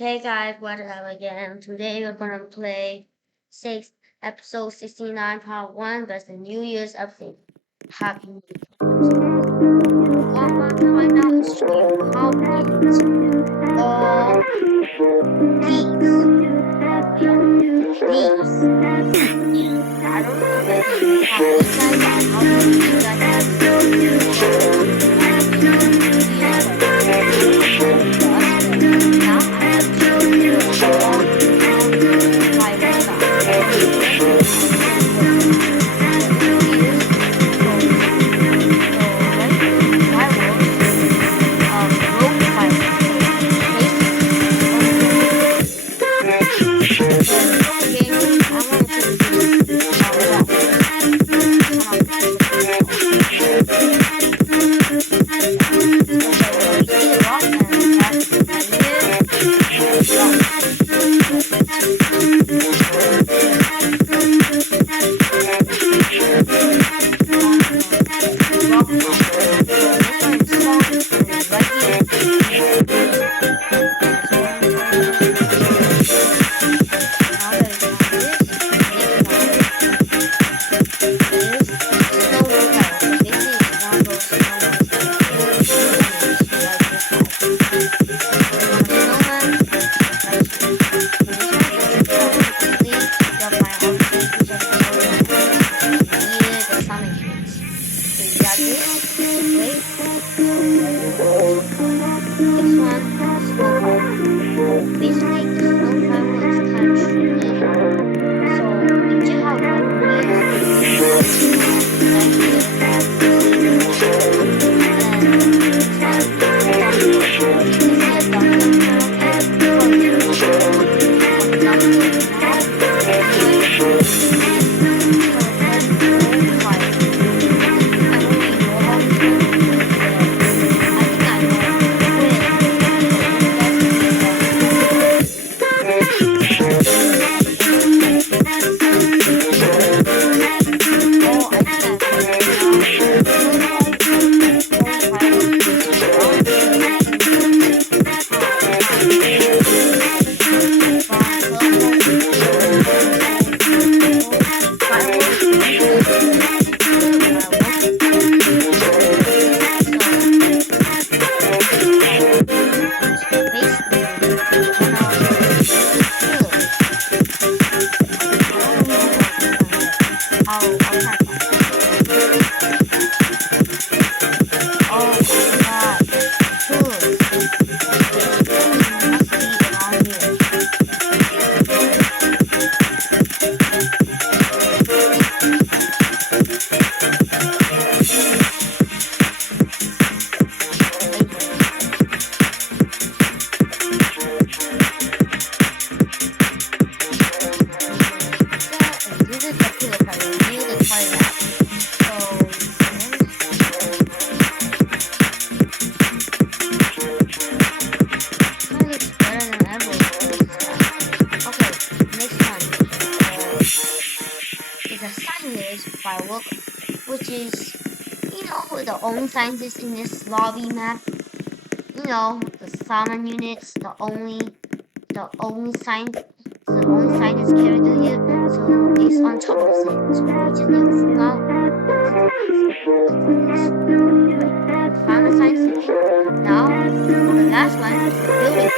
Hey guys, what up again? Today we're gonna play six episode 69 part one. That's the New Year's update. Happy New Year. What we're gonna find out is how these all these. I don't know whether you have these guys or how many these guys now I have firework, which is, the only scientists in this lobby map. The salmon units, the only scientist character here. So it's on top of it. So we just need to zoom out. Found the science city. Now, for the last one, building.